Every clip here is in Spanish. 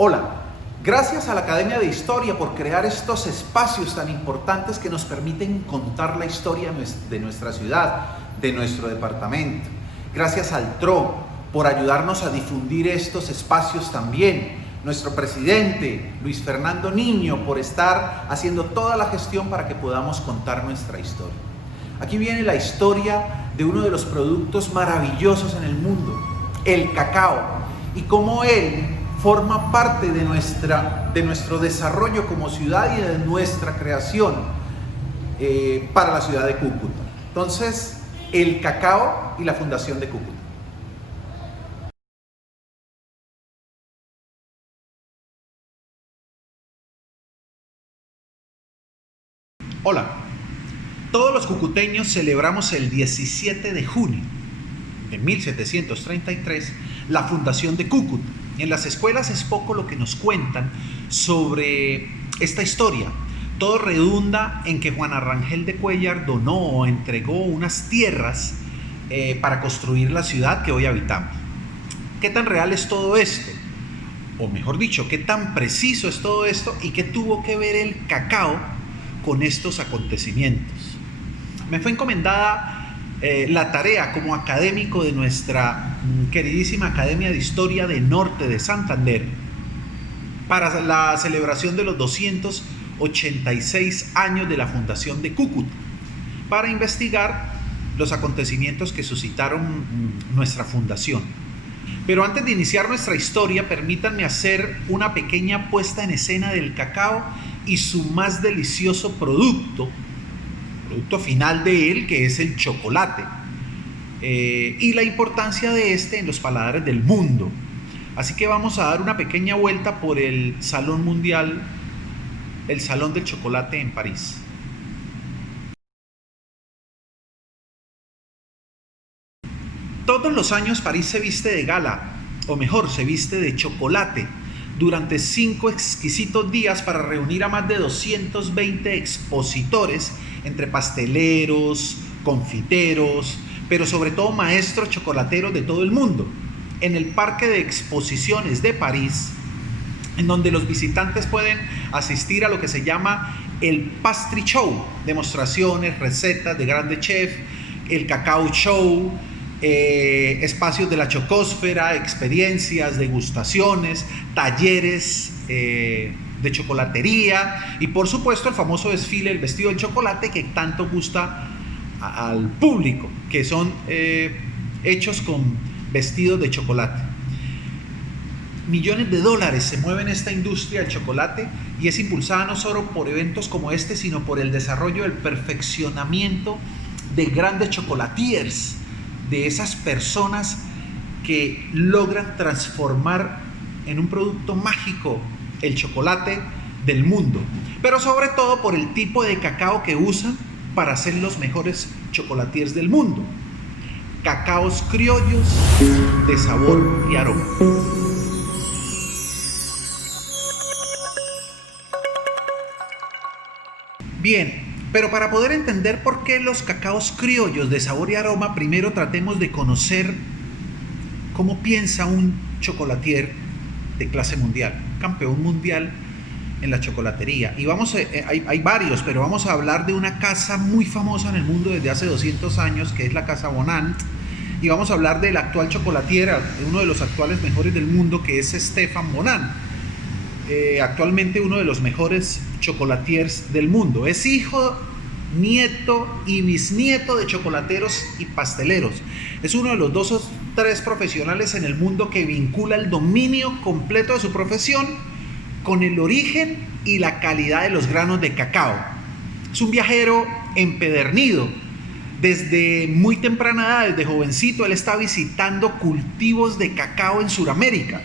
Hola, gracias a la Academia de Historia por crear estos espacios tan importantes que nos permiten contar la historia de nuestra ciudad, de nuestro departamento. Gracias al TRO por ayudarnos a difundir estos espacios también. Nuestro presidente, Luis Fernando Niño, por estar haciendo toda la gestión para que podamos contar nuestra historia. Aquí viene la historia de uno de los productos maravillosos en el mundo, el cacao, y cómo él forma parte de nuestro desarrollo como ciudad y de nuestra creación para la ciudad de Cúcuta. Entonces, el cacao y la Fundación de Cúcuta. Hola, todos los cucuteños celebramos el 17 de junio de 1733 la Fundación de Cúcuta. En las escuelas es poco lo que nos cuentan sobre esta historia. Todo redunda en que Juan Arrangel de Cuéllar donó o entregó unas tierras para construir la ciudad que hoy habitamos. ¿Qué tan real es todo esto? O mejor dicho, ¿qué tan preciso es todo esto y qué tuvo que ver el cacao con estos acontecimientos? Me fue encomendada la tarea como académico de nuestra queridísima Academia de Historia de Norte de Santander para la celebración de los 286 años de la Fundación de Cúcuta, para investigar los acontecimientos que suscitaron nuestra fundación. Pero antes de iniciar nuestra historia, permítanme hacer una pequeña puesta en escena del cacao y su más delicioso producto final de él, que es el chocolate, y la importancia de este en los paladares del mundo. Así que vamos a dar una pequeña vuelta por el Salón Mundial, el Salón del Chocolate en París. Todos los años París se viste de gala, o mejor, se viste de chocolate, durante 5 exquisitos días para reunir a más de 220 expositores, entre pasteleros, confiteros, pero sobre todo maestros chocolateros de todo el mundo, en el Parque de Exposiciones de París, en donde los visitantes pueden asistir a lo que se llama el Pastry Show, demostraciones, recetas de grandes chefs, el Cacao Show, espacios de la chocósfera, experiencias, degustaciones, talleres de chocolatería y por supuesto el famoso desfile El Vestido del Chocolate, que tanto gusta al público, que son hechos con vestidos de chocolate. Millones de dólares se mueven en esta industria del chocolate y es impulsada no solo por eventos como este, sino por el desarrollo del perfeccionamiento de grandes chocolatiers, de esas personas que logran transformar en un producto mágico el chocolate del mundo, pero sobre todo por el tipo de cacao que usan para hacer los mejores chocolatiers del mundo. Cacaos criollos de sabor y aroma. Bien, pero para poder entender por qué los cacaos criollos de sabor y aroma, primero tratemos de conocer cómo piensa un chocolatier de clase mundial, campeón mundial en la chocolatería. Y hay varios, pero vamos a hablar de una casa muy famosa en el mundo desde hace 200 años, que es la Casa Bonant. Y vamos a hablar del actual chocolatier, uno de los actuales mejores del mundo, que es Stéphane Bonant. Actualmente uno de los mejores chocolatiers del mundo. Es hijo, nieto y bisnieto de chocolateros y pasteleros. Es uno de los 2 o 3 profesionales en el mundo que vincula el dominio completo de su profesión con el origen y la calidad de los granos de cacao. Es un viajero empedernido. Desde muy temprana edad, desde jovencito, él está visitando cultivos de cacao en Sudamérica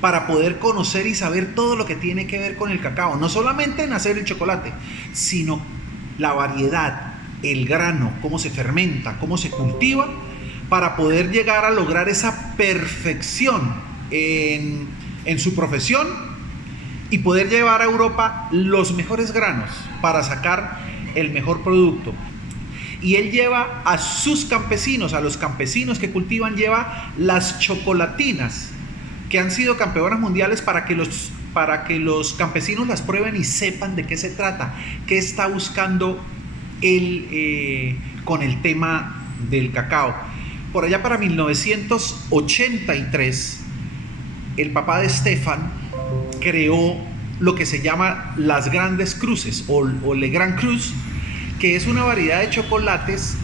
para poder conocer y saber todo lo que tiene que ver con el cacao. No solamente en hacer el chocolate, sino la variedad, el grano, cómo se fermenta, cómo se cultiva, para poder llegar a lograr esa perfección en su profesión y poder llevar a Europa los mejores granos para sacar el mejor producto. Y él lleva a sus campesinos, a los campesinos que cultivan, lleva las chocolatinas que han sido campeonas mundiales para que los campesinos las prueben y sepan de qué se trata, qué está buscando él con el tema del cacao. Por allá para 1983, el papá de Stefan creó lo que se llama las grandes cruces o Le Grand Cruz, que es una variedad de chocolates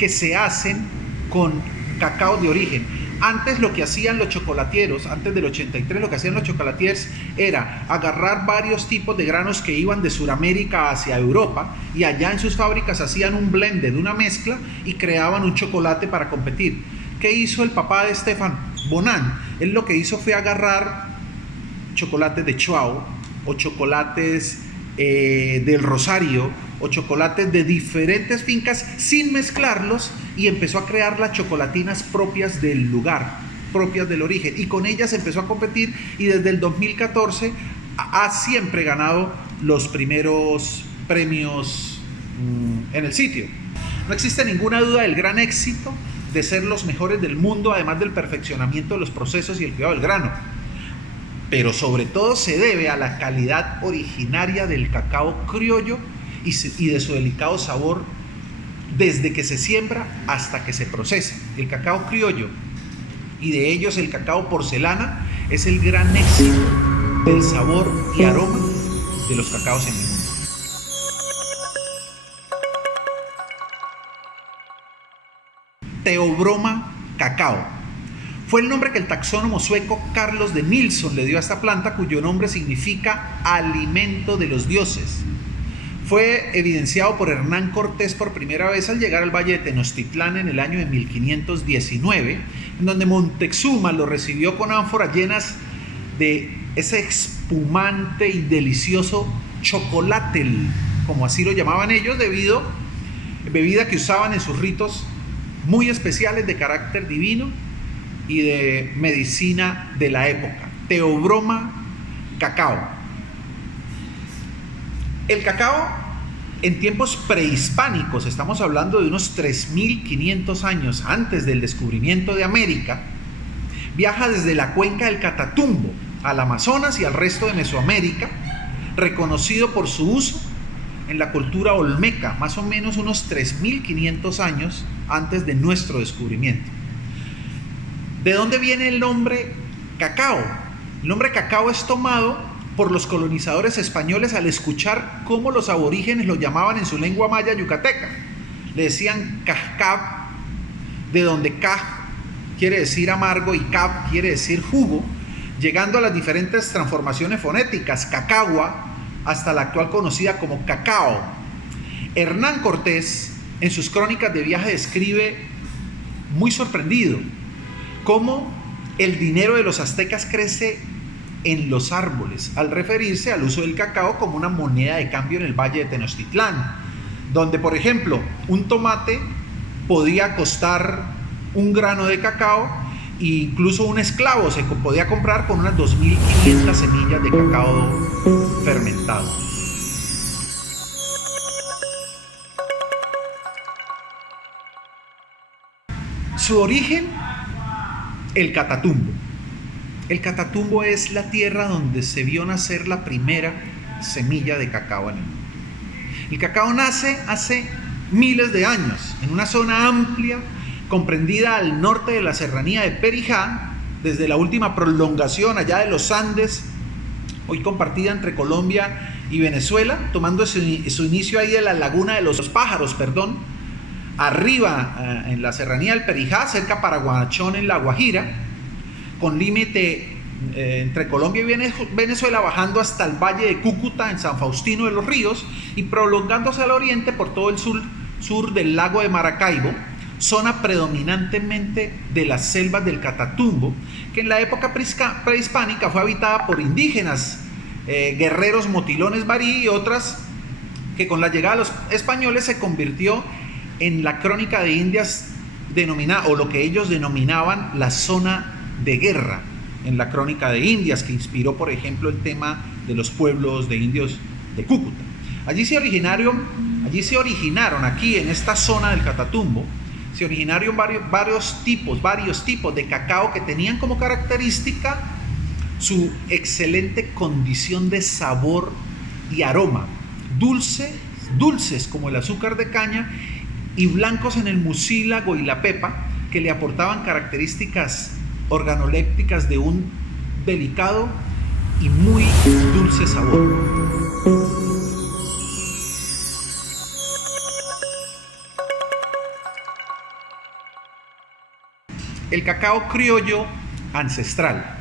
que se hacen con cacao de origen. Antes lo que hacían los chocolatieros, antes del 83, lo que hacían los chocolatiers era agarrar varios tipos de granos que iban de Sudamérica hacia Europa y allá en sus fábricas hacían un blended, una mezcla, y creaban un chocolate para competir. ¿Qué hizo el papá de Stefan Bonan? Él lo que hizo fue agarrar chocolates de Chuao o chocolates del Rosario o chocolates de diferentes fincas sin mezclarlos, y empezó a crear las chocolatinas propias del lugar, propias del origen, y con ellas empezó a competir, y desde el 2014 ha siempre ganado los primeros premios en el sitio. No existe ninguna duda del gran éxito de ser los mejores del mundo, además del perfeccionamiento de los procesos y el cuidado del grano, pero sobre todo se debe a la calidad originaria del cacao criollo y de su delicado sabor desde que se siembra hasta que se procesa. El cacao criollo, y de ellos el cacao porcelana, es el gran éxito del sabor y aroma de los cacaos en el mundo. Theobroma cacao fue el nombre que el taxónomo sueco Carlos de Nilsson le dio a esta planta, cuyo nombre significa alimento de los dioses. Fue evidenciado por Hernán Cortés por primera vez al llegar al valle de Tenochtitlán en el año de 1519, en donde Montezuma lo recibió con ánforas llenas de ese espumante y delicioso chocolate, como así lo llamaban ellos, bebida que usaban en sus ritos muy especiales de carácter divino y de medicina de la época. Theobroma cacao. El cacao en tiempos prehispánicos, estamos hablando de unos 3.500 años antes del descubrimiento de América, viaja desde la cuenca del Catatumbo al Amazonas y al resto de Mesoamérica, reconocido por su uso en la cultura olmeca, más o menos unos 3.500 años antes de nuestro descubrimiento. ¿De dónde viene el nombre cacao? El nombre cacao es tomado por los colonizadores españoles al escuchar cómo los aborígenes lo llamaban en su lengua maya yucateca. Le decían cascab, de donde caj quiere decir amargo y cab quiere decir jugo, llegando a las diferentes transformaciones fonéticas, cacagua, hasta la actual conocida como cacao. Hernán Cortés, en sus crónicas de viaje, describe muy sorprendido cómo el dinero de los aztecas crece en los árboles, al referirse al uso del cacao como una moneda de cambio en el valle de Tenochtitlán, donde, por ejemplo, un tomate podía costar un grano de cacao, e incluso un esclavo se podía comprar con unas 2.500 semillas de cacao fermentado. Su origen, el Catatumbo. El Catatumbo es la tierra donde se vio nacer la primera semilla de cacao en el mundo. El cacao nace hace miles de años en una zona amplia comprendida al norte de la serranía de Perijá, desde la última prolongación allá de los Andes, hoy compartida entre Colombia y Venezuela, tomando su inicio ahí de la laguna de los pájaros, arriba en la serranía del Perijá, cerca de Paraguachón en La Guajira, con límite entre Colombia y Venezuela, bajando hasta el valle de Cúcuta en San Faustino de los Ríos y prolongándose al oriente por todo el sur del lago de Maracaibo, zona predominantemente de las selvas del Catatumbo, que en la época prehispánica fue habitada por indígenas, guerreros motilones barí y otras, que con la llegada de los españoles se convirtió en la crónica de Indias denominada, o lo que ellos denominaban la zona de guerra, en la crónica de Indias, que inspiró, por ejemplo, el tema de los pueblos de indios de Cúcuta. Allí se originaron aquí en esta zona del Catatumbo, se originaron varios tipos de cacao que tenían como característica su excelente condición de sabor y aroma, dulces como el azúcar de caña y blancos en el mucílago y la pepa, que le aportaban características organolépticas de un delicado y muy dulce sabor. El cacao criollo ancestral.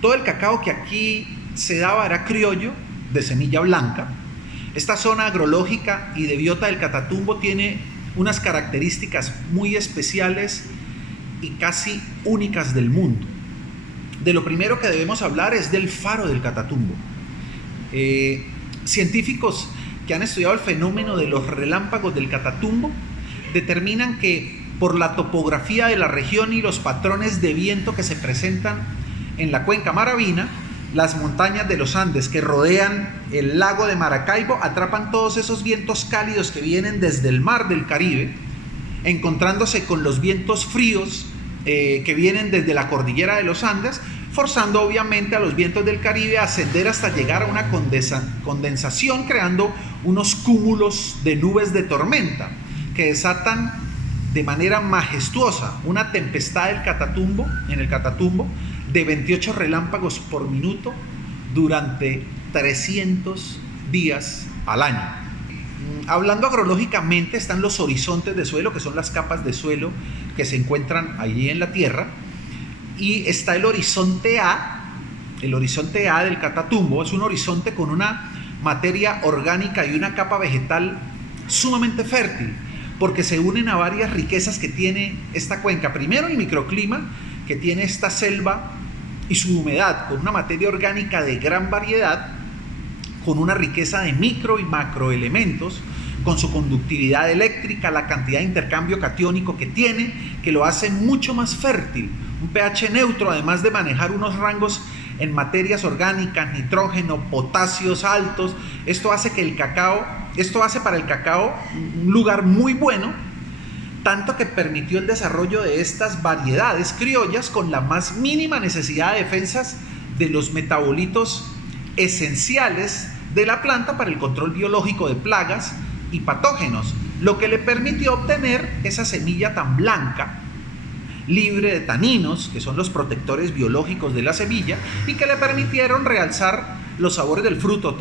Todo el cacao que aquí se daba era criollo, de semilla blanca. Esta zona agrológica y de biota del Catatumbo tiene unas características muy especiales y casi únicas del mundo. De lo primero que debemos hablar es del faro del Catatumbo. Científicos que han estudiado el fenómeno de los relámpagos del Catatumbo determinan que por la topografía de la región y los patrones de viento que se presentan en la cuenca maravina, las montañas de los Andes que rodean el lago de Maracaibo atrapan todos esos vientos cálidos que vienen desde el mar del Caribe, encontrándose con los vientos fríos que vienen desde la cordillera de los Andes, forzando obviamente a los vientos del Caribe a ascender hasta llegar a una condensación, creando unos cúmulos de nubes de tormenta que desatan de manera majestuosa una tempestad en el Catatumbo de 28 relámpagos por minuto durante 300 días al año. Hablando agrológicamente, están los horizontes de suelo, que son las capas de suelo que se encuentran allí en la tierra, y está el horizonte A. El horizonte A del Catatumbo es un horizonte con una materia orgánica y una capa vegetal sumamente fértil, porque se unen a varias riquezas que tiene esta cuenca. Primero, el microclima que tiene esta selva y su humedad, con una materia orgánica de gran variedad, con una riqueza de micro y macroelementos, con su conductividad eléctrica, la cantidad de intercambio catiónico que tiene, que lo hace mucho más fértil. Un pH neutro, además de manejar unos rangos en materias orgánicas, nitrógeno, potasios altos. Esto hace para el cacao un lugar muy bueno, tanto que permitió el desarrollo de estas variedades criollas con la más mínima necesidad de defensas de los metabolitos esenciales de la planta para el control biológico de plagas y patógenos, lo que le permitió obtener esa semilla tan blanca, libre de taninos, que son los protectores biológicos de la semilla, y que le permitieron realzar los sabores del fruto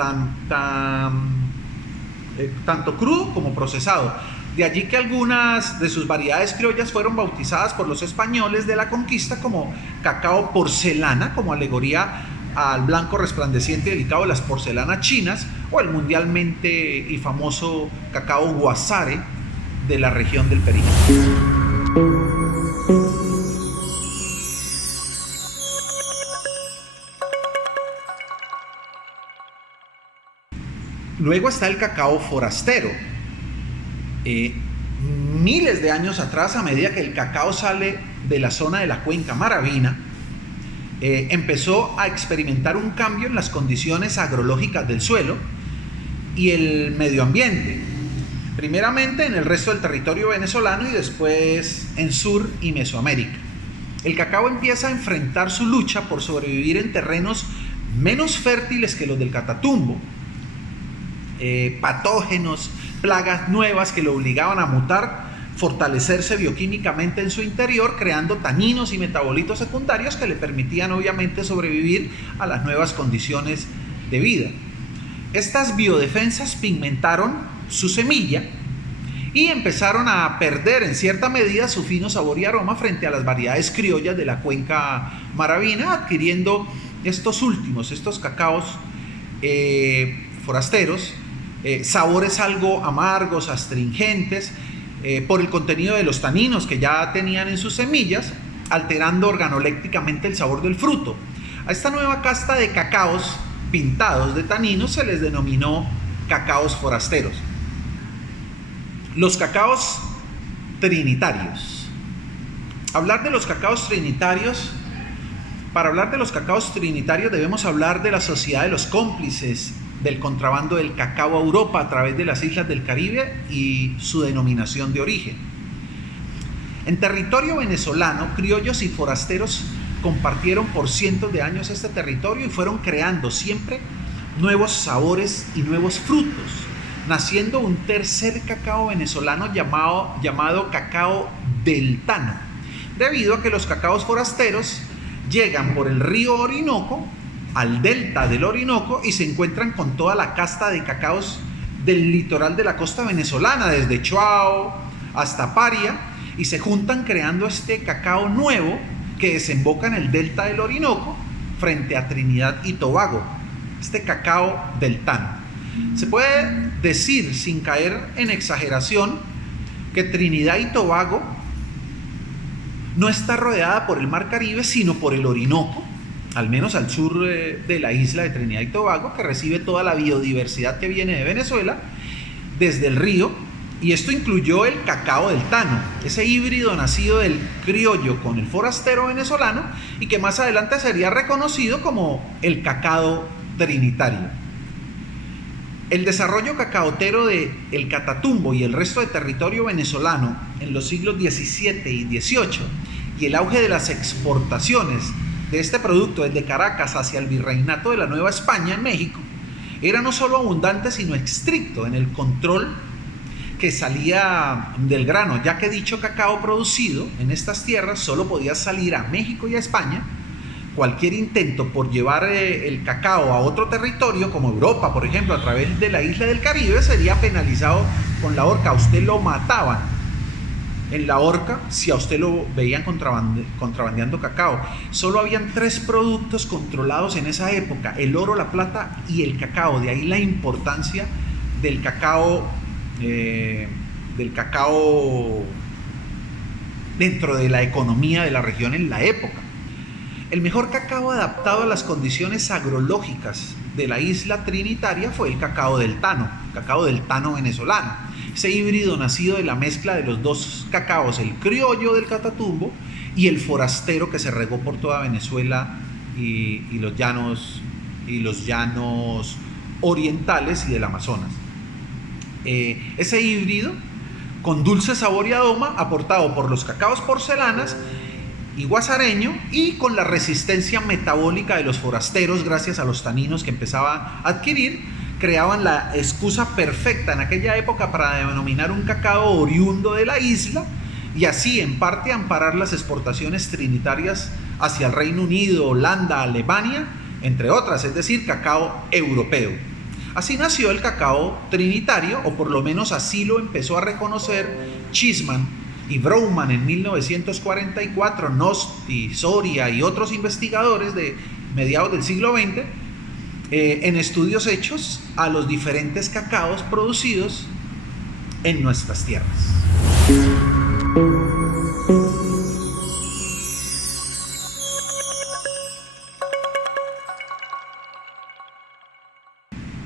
tanto crudo como procesado. De allí que algunas de sus variedades criollas fueron bautizadas por los españoles de la conquista como cacao porcelana, como alegoría al blanco resplandeciente y delicado de las porcelanas chinas, o el mundialmente y famoso cacao Guasare de la región del Perico. Luego está el cacao forastero. Miles de años atrás, a medida que el cacao sale de la zona de la cuenca maravina, empezó a experimentar un cambio en las condiciones agrológicas del suelo y el medio ambiente. Primeramente en el resto del territorio venezolano y después en Sur y Mesoamérica. El cacao empieza a enfrentar su lucha por sobrevivir en terrenos menos fértiles que los del Catatumbo, patógenos, plagas nuevas que lo obligaban a mutar, fortalecerse bioquímicamente en su interior, creando taninos y metabolitos secundarios que le permitían obviamente sobrevivir a las nuevas condiciones de vida. Estas biodefensas pigmentaron su semilla y empezaron a perder en cierta medida su fino sabor y aroma frente a las variedades criollas de la cuenca maravina, adquiriendo estos cacaos forasteros, sabores algo amargos, astringentes, por el contenido de los taninos que ya tenían en sus semillas, alterando organolépticamente el sabor del fruto. A esta nueva casta de cacaos pintados de taninos se les denominó cacaos forasteros. Los cacaos trinitarios. Hablar de los cacaos trinitarios Para hablar de los cacaos trinitarios debemos hablar de la sociedad de los cómplices del contrabando del cacao a Europa a través de las islas del Caribe y su denominación de origen. En territorio venezolano, criollos y forasteros compartieron por cientos de años este territorio y fueron creando siempre nuevos sabores y nuevos frutos, naciendo un tercer cacao venezolano llamado cacao del Tano, debido a que los cacaos forasteros llegan por el río Orinoco al delta del Orinoco y se encuentran con toda la casta de cacaos del litoral de la costa venezolana, desde Chuao hasta Paria, y se juntan creando este cacao nuevo que desemboca en el delta del Orinoco frente a Trinidad y Tobago, este cacao del Tano. Se puede decir, sin caer en exageración, que Trinidad y Tobago no está rodeada por el Mar Caribe, sino por el Orinoco, al menos al sur de la isla de Trinidad y Tobago, que recibe toda la biodiversidad que viene de Venezuela desde el río, y esto incluyó el cacao del Tano, ese híbrido nacido del criollo con el forastero venezolano y que más adelante sería reconocido como el cacao trinitario. El desarrollo cacaotero de El Catatumbo y el resto de territorio venezolano en los siglos XVII y XVIII y el auge de las exportaciones de este producto desde Caracas hacia el virreinato de la Nueva España en México era no solo abundante sino estricto en el control que salía del grano, ya que dicho cacao producido en estas tierras solo podía salir a México y a España. Cualquier intento por llevar el cacao a otro territorio, como Europa, por ejemplo, a través de la isla del Caribe, sería penalizado con la horca. A usted lo mataban en la horca si a usted lo veían contrabandeando cacao. Solo habían 3 productos controlados en esa época: el oro, la plata y el cacao. De ahí la importancia del cacao dentro de la economía de la región en la época. El mejor cacao adaptado a las condiciones agrológicas de la isla trinitaria fue el cacao del Tano venezolano, ese híbrido nacido de la mezcla de los dos cacaos, el criollo del Catatumbo y el forastero que se regó por toda Venezuela y los llanos orientales y del Amazonas. Ese híbrido con dulce sabor y aroma aportado por los cacaos porcelanas y guasareño, y con la resistencia metabólica de los forasteros gracias a los taninos que empezaban a adquirir, creaban la excusa perfecta en aquella época para denominar un cacao oriundo de la isla y así en parte amparar las exportaciones trinitarias hacia el Reino Unido, Holanda, Alemania, entre otras, es decir, cacao europeo. Así nació el cacao trinitario, o por lo menos así lo empezó a reconocer Cheesman y Brouman en 1944, Nosti, Soria y otros investigadores de mediados del siglo XX, en estudios hechos a los diferentes cacaos producidos en nuestras tierras.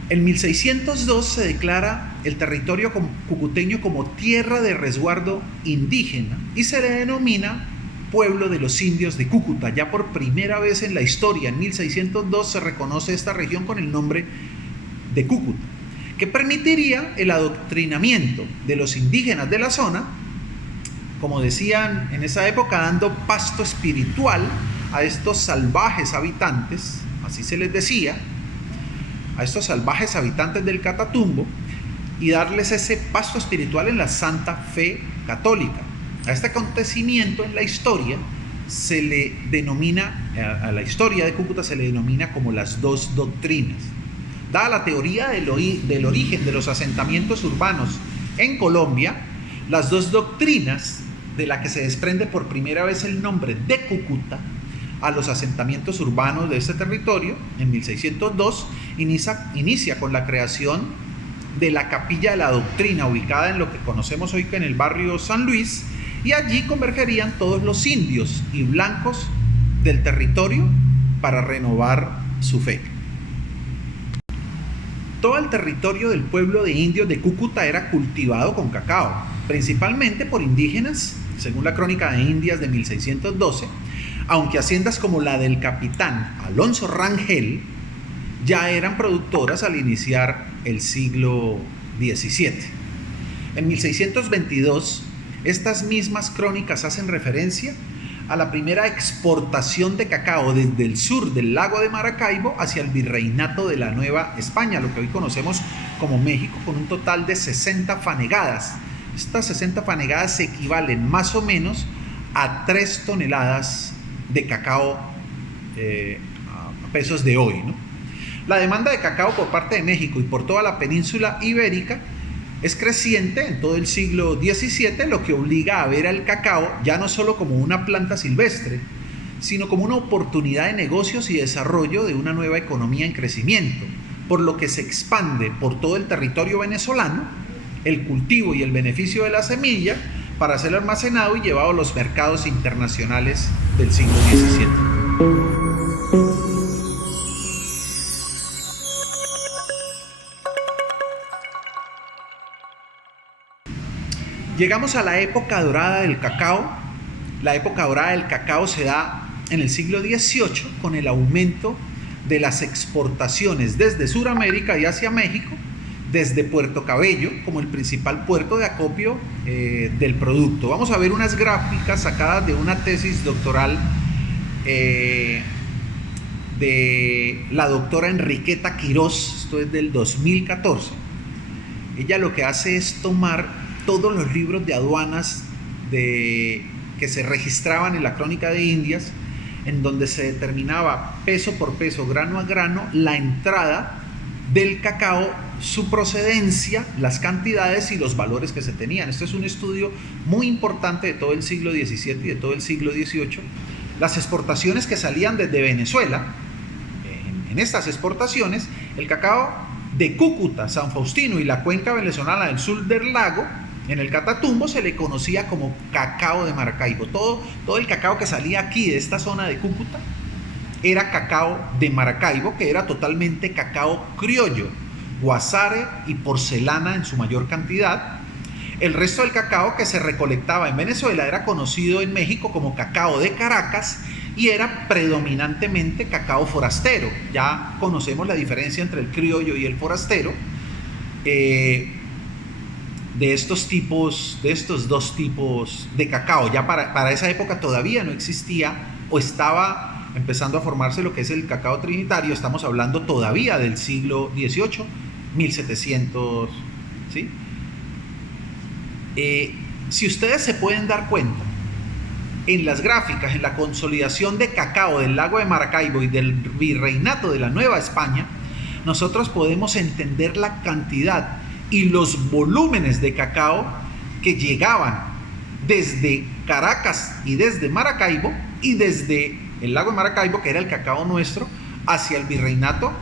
En 1602 se declara el territorio cucuteño como tierra de resguardo indígena y se le denomina Pueblo de los Indios de Cúcuta. Ya por primera vez en la historia, en 1602, se reconoce esta región con el nombre de Cúcuta, que permitiría el adoctrinamiento de los indígenas de la zona, como decían en esa época, dando pasto espiritual a estos salvajes habitantes, así se les decía, a estos salvajes habitantes del Catatumbo, y darles ese pasto espiritual en la Santa Fe Católica. A este acontecimiento en la historia se le denomina, a la historia de Cúcuta se le denomina como las dos doctrinas. Dada la teoría del origen de los asentamientos urbanos en Colombia, las dos doctrinas, de la que se desprende por primera vez el nombre de Cúcuta a los asentamientos urbanos de este territorio, en 1602, inicia con la creación de la Capilla de la Doctrina, ubicada en lo que conocemos hoy en el barrio San Luis, y allí convergerían todos los indios y blancos del territorio para renovar su fe. Todo el territorio del pueblo de indios de Cúcuta era cultivado con cacao, principalmente por indígenas, según la Crónica de Indias de 1612, aunque haciendas como la del capitán Alonso Rangel ya eran productoras al iniciar el siglo XVII. En 1622, estas mismas crónicas hacen referencia a la primera exportación de cacao desde el sur del lago de Maracaibo hacia el virreinato de la Nueva España, lo que hoy conocemos como México, con un total de 60 fanegadas. Estas 60 fanegadas equivalen más o menos a 3 toneladas de cacao a pesos de hoy, ¿no? La demanda de cacao por parte de México y por toda la península ibérica es creciente en todo el siglo XVII, lo que obliga a ver al cacao ya no solo como una planta silvestre, sino como una oportunidad de negocios y desarrollo de una nueva economía en crecimiento, por lo que se expande por todo el territorio venezolano el cultivo y el beneficio de la semilla para ser almacenado y llevado a los mercados internacionales del siglo XVII. Llegamos a la época dorada del cacao. La época dorada del cacao se da en el siglo XVIII con el aumento de las exportaciones desde Sudamérica y hacia México, desde Puerto Cabello como el principal puerto de acopio del producto. Vamos a ver unas gráficas sacadas de una tesis doctoral de la doctora Enriqueta Quirós, esto es del 2014. Ella lo que hace es tomar todos los libros de aduanas que se registraban en la Crónica de Indias, en donde se determinaba peso por peso, grano a grano, la entrada del cacao, su procedencia, las cantidades y los valores que se tenían. Esto es un estudio muy importante de todo el siglo XVII y de todo el siglo XVIII. Las exportaciones que salían desde Venezuela, en estas exportaciones, el cacao de Cúcuta, San Faustino y la cuenca venezolana del sur del lago, en el Catatumbo se le conocía como cacao de Maracaibo. Todo el cacao que salía aquí de esta zona de Cúcuta era cacao de Maracaibo, que era totalmente cacao criollo, guasare y porcelana en su mayor cantidad. El resto del cacao que se recolectaba en Venezuela era conocido en México como cacao de Caracas y era predominantemente cacao forastero. Ya conocemos la diferencia entre el criollo y el forastero. De estos dos tipos de cacao. Ya para esa época todavía no existía o estaba empezando a formarse lo que es el cacao trinitario. Estamos hablando todavía del siglo XVIII, 1700, ¿sí? Si ustedes se pueden dar cuenta, en las gráficas, en la consolidación de cacao del lago de Maracaibo y del virreinato de la Nueva España, nosotros podemos entender la cantidad y los volúmenes de cacao que llegaban desde Caracas y desde Maracaibo y desde el lago de Maracaibo, que era el cacao nuestro, hacia el virreinato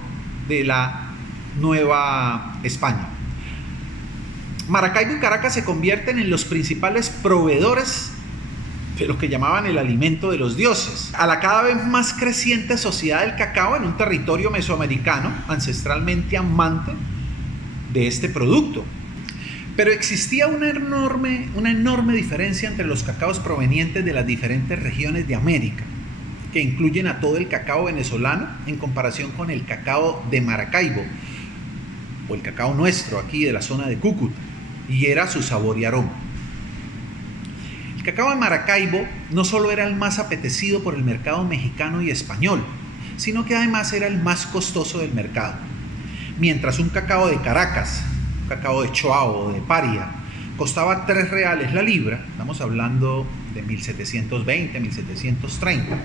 de la Nueva España. Maracaibo y Caracas se convierten en los principales proveedores de lo que llamaban el alimento de los dioses, a la cada vez más creciente sociedad del cacao en un territorio mesoamericano ancestralmente amante de este producto. Pero existía una enorme diferencia entre los cacaos provenientes de las diferentes regiones de América, que incluyen a todo el cacao venezolano en comparación con el cacao de Maracaibo, o el cacao nuestro aquí de la zona de Cúcuta, y era su sabor y aroma. El cacao de Maracaibo no solo era el más apetecido por el mercado mexicano y español, sino que además era el más costoso del mercado. Mientras un cacao de Caracas, un cacao de Choao o de Paria, costaba 3 reales la libra, estamos hablando de 1720, 1730,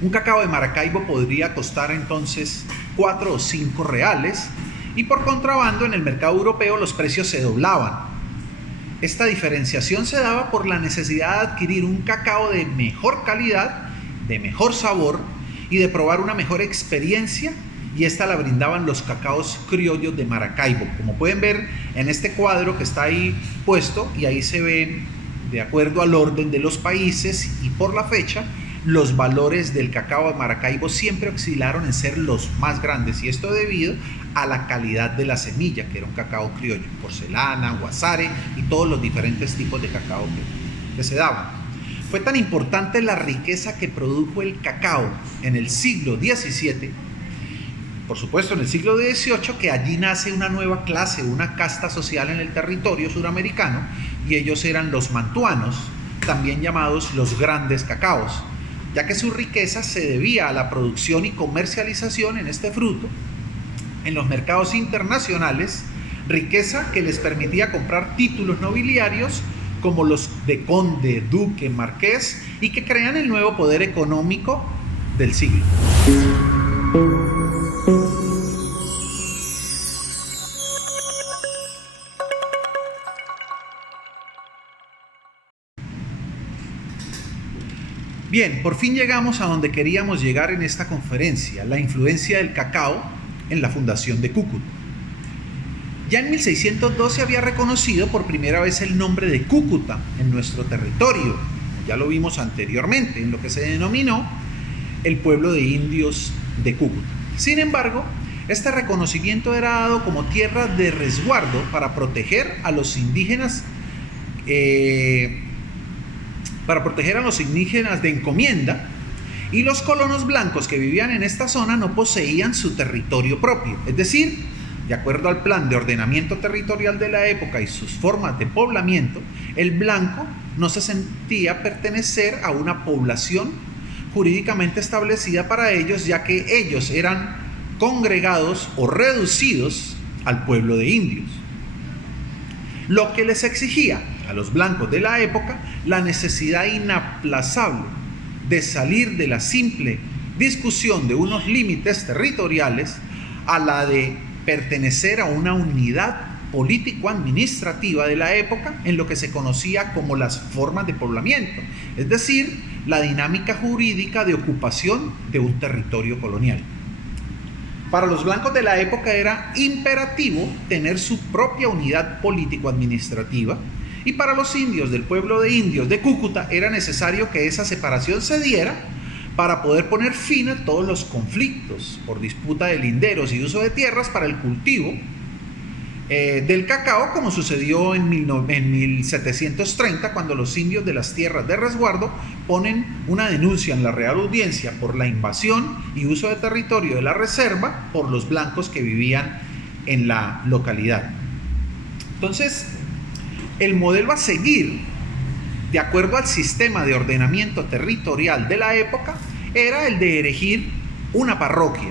un cacao de Maracaibo podría costar entonces 4 o 5 reales, y por contrabando en el mercado europeo los precios se doblaban. Esta diferenciación se daba por la necesidad de adquirir un cacao de mejor calidad, de mejor sabor y de probar una mejor experiencia, y esta la brindaban los cacaos criollos de Maracaibo. Como pueden ver en este cuadro que está ahí puesto, y ahí se ve de acuerdo al orden de los países y por la fecha, los valores del cacao de Maracaibo siempre oscilaron en ser los más grandes, y esto debido a la calidad de la semilla, que era un cacao criollo, porcelana, guasare y todos los diferentes tipos de cacao que se daban. Fue tan importante la riqueza que produjo el cacao en el siglo XVII, por supuesto en el siglo XVIII, que allí nace una nueva clase, una casta social en el territorio suramericano, y ellos eran los mantuanos, también llamados los grandes cacaos, ya que su riqueza se debía a la producción y comercialización en este fruto en los mercados internacionales, riqueza que les permitía comprar títulos nobiliarios como los de conde, duque, marqués, y que crean el nuevo poder económico del siglo. Bien, por fin llegamos a donde queríamos llegar en esta conferencia, la influencia del cacao en la fundación de Cúcuta. Ya en 1602 se había reconocido por primera vez el nombre de Cúcuta en nuestro territorio, ya lo vimos anteriormente, en lo que se denominó el pueblo de indios de Cúcuta. Sin embargo, este reconocimiento era dado como tierra de resguardo para proteger a los indígenas, de encomienda, y los colonos blancos que vivían en esta zona no poseían su territorio propio, es decir, de acuerdo al plan de ordenamiento territorial de la época y sus formas de poblamiento, el blanco no se sentía pertenecer a una población jurídicamente establecida para ellos, ya que ellos eran congregados o reducidos al pueblo de indios, lo que les exigía a los blancos de la época la necesidad inaplazable de salir de la simple discusión de unos límites territoriales a la de pertenecer a una unidad político-administrativa de la época en lo que se conocía como las formas de poblamiento, es decir, la dinámica jurídica de ocupación de un territorio colonial. Para los blancos de la época era imperativo tener su propia unidad político-administrativa, y para los indios del pueblo de indios de Cúcuta era necesario que esa separación se diera para poder poner fin a todos los conflictos por disputa de linderos y uso de tierras para el cultivo del cacao, como sucedió en 1730, cuando los indios de las tierras de resguardo ponen una denuncia en la Real Audiencia por la invasión y uso de territorio de la reserva por los blancos que vivían en la localidad. Entonces, el modelo a seguir, de acuerdo al sistema de ordenamiento territorial de la época, era el de erigir una parroquia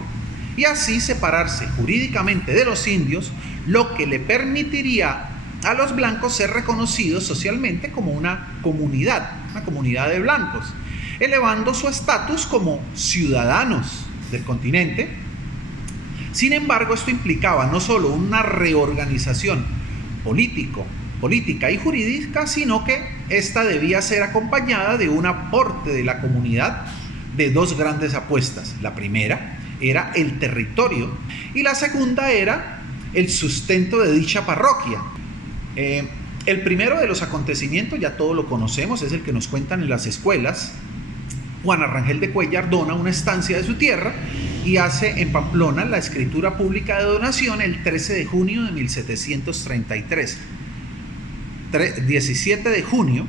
y así separarse jurídicamente de los indios, lo que le permitiría a los blancos ser reconocidos socialmente como una comunidad de blancos, elevando su estatus como ciudadanos del continente. Sin embargo, esto implicaba no solo una reorganización política y jurídica, sino que esta debía ser acompañada de un aporte de la comunidad de dos grandes apuestas. La primera era el territorio y la segunda era el sustento de dicha parroquia. El primero de los acontecimientos, ya todos lo conocemos, es el que nos cuentan en las escuelas. Juan Arrangel de Cuéllar dona una estancia de su tierra y hace en Pamplona la escritura pública de donación el 13 de junio de 1733. 17 de junio,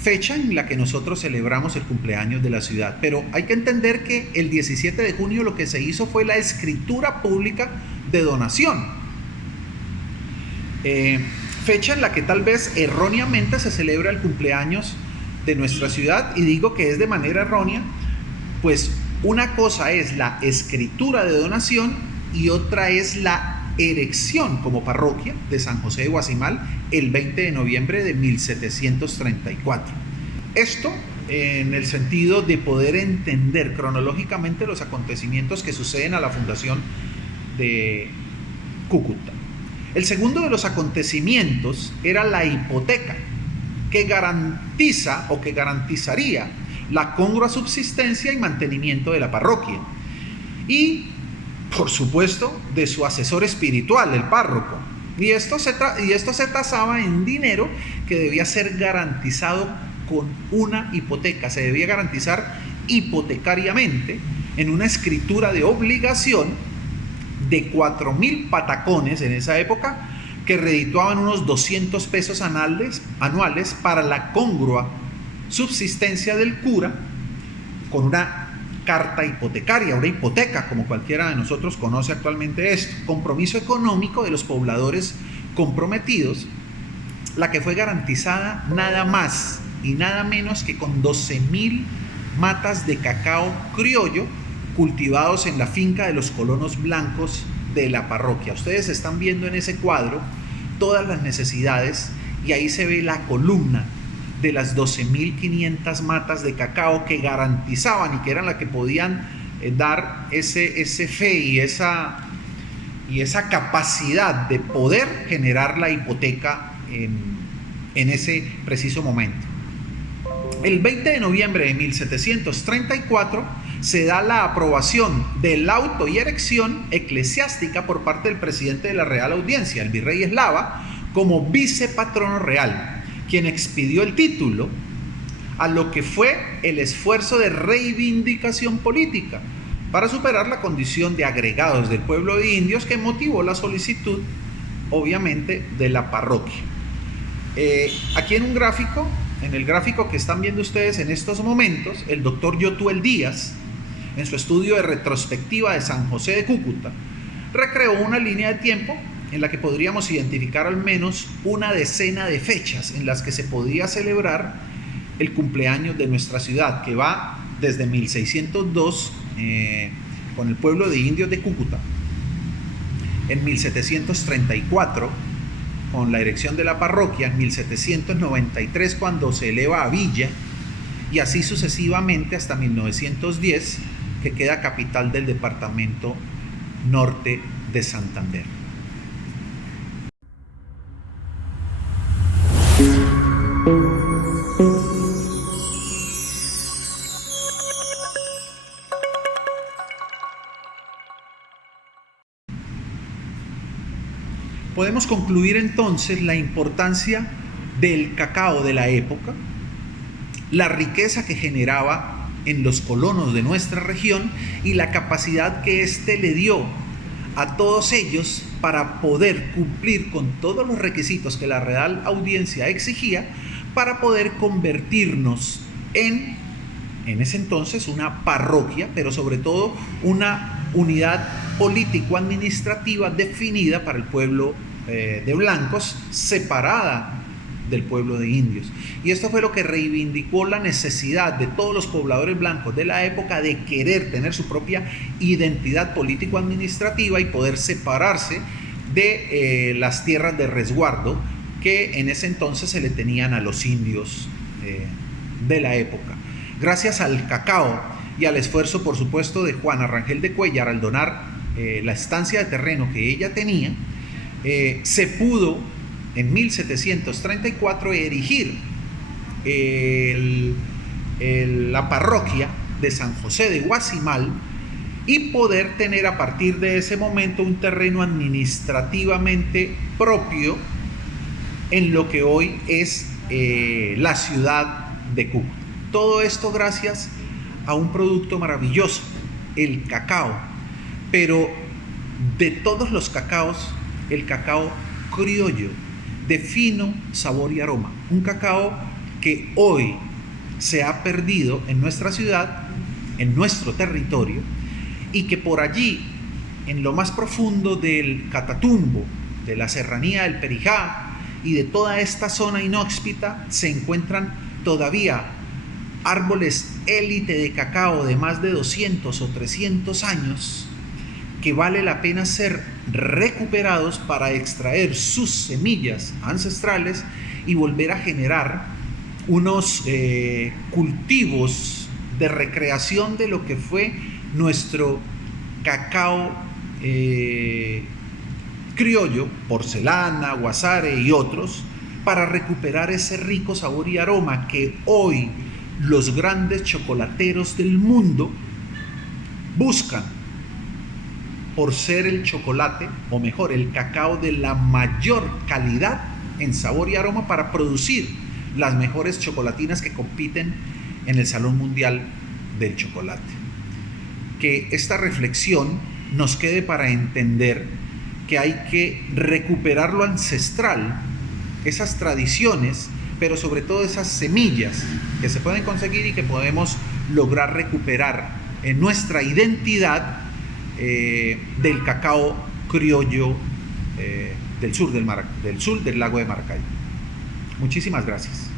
fecha en la que nosotros celebramos el cumpleaños de la ciudad. Pero hay que entender que el 17 de junio lo que se hizo fue la escritura pública de donación. Fecha en la que tal vez erróneamente se celebra el cumpleaños de nuestra ciudad, y digo que es de manera errónea, pues una cosa es la escritura de donación y otra es la erección como parroquia de San José de Guasimal el 20 de noviembre de 1734. Esto en el sentido de poder entender cronológicamente los acontecimientos que suceden a la fundación de Cúcuta. El segundo de los acontecimientos era la hipoteca, que garantiza o que garantizaría la congrua subsistencia y mantenimiento de la parroquia, y por supuesto de su asesor espiritual, el párroco, y esto se tasaba en dinero que debía ser garantizado con una hipoteca, se debía garantizar hipotecariamente en una escritura de obligación de 4,000 patacones en esa época, que redituaban unos 200 pesos anuales para la congrua subsistencia del cura con una carta hipotecaria, una hipoteca, como cualquiera de nosotros conoce actualmente esto, compromiso económico de los pobladores comprometidos, la que fue garantizada nada más y nada menos que con 12.000 matas de cacao criollo cultivados en la finca de los colonos blancos de la parroquia. Ustedes están viendo en ese cuadro todas las necesidades y ahí se ve la columna de las 12.500 matas de cacao que garantizaban y que eran las que podían dar ese fe y esa capacidad de poder generar la hipoteca en ese preciso momento. El 20 de noviembre de 1734 se da la aprobación del auto y erección eclesiástica por parte del presidente de la Real Audiencia, el virrey Eslava, como vicepatrono real, quien expidió el título a lo que fue el esfuerzo de reivindicación política para superar la condición de agregados del pueblo de indios que motivó la solicitud, obviamente, de la parroquia. Aquí en el gráfico que están viendo ustedes en estos momentos, el doctor Yotuel Díaz, en su estudio de retrospectiva de San José de Cúcuta, recreó una línea de tiempo en la que podríamos identificar al menos una decena de fechas en las que se podía celebrar el cumpleaños de nuestra ciudad, que va desde 1602 con el pueblo de indios de Cúcuta, en 1734 con la erección de la parroquia, en 1793 cuando se eleva a villa, y así sucesivamente hasta 1910, que queda capital del departamento norte de Santander. Podemos concluir entonces la importancia del cacao de la época, la riqueza que generaba en los colonos de nuestra región y la capacidad que éste le dio a todos ellos para poder cumplir con todos los requisitos que la Real Audiencia exigía para poder convertirnos en ese entonces una parroquia, pero sobre todo una unidad político-administrativa definida para el pueblo de blancos, separada del pueblo de indios. Y esto fue lo que reivindicó la necesidad de todos los pobladores blancos de la época de querer tener su propia identidad político-administrativa y poder separarse de las tierras de resguardo que en ese entonces se le tenían a los indios de la época. Gracias al cacao y al esfuerzo, por supuesto, de Juana Rangel de Cuéllar al donar la estancia de terreno que ella tenía, se pudo en 1734 erigir la parroquia de San José de Guasimal y poder tener a partir de ese momento un terreno administrativamente propio en lo que hoy es la ciudad de Cúcuta. Todo esto gracias a un producto maravilloso, el cacao, pero de todos los cacaos, el cacao criollo, de fino sabor y aroma, un cacao que hoy se ha perdido en nuestra ciudad, en nuestro territorio, y que por allí, en lo más profundo del Catatumbo, de la serranía del Perijá y de toda esta zona inhóspita, se encuentran todavía árboles élite de cacao de más de 200 o 300 años que vale la pena ser recuperados para extraer sus semillas ancestrales y volver a generar unos cultivos de recreación de lo que fue nuestro cacao criollo, porcelana, guasare y otros, para recuperar ese rico sabor y aroma que hoy los grandes chocolateros del mundo buscan por ser el chocolate, o mejor, el cacao de la mayor calidad en sabor y aroma para producir las mejores chocolatinas que compiten en el Salón Mundial del Chocolate. Que esta reflexión nos quede para entender que hay que recuperar lo ancestral, esas tradiciones, pero sobre todo esas semillas que se pueden conseguir y que podemos lograr recuperar en nuestra identidad del cacao criollo del sur del lago de Maracay. Muchísimas gracias.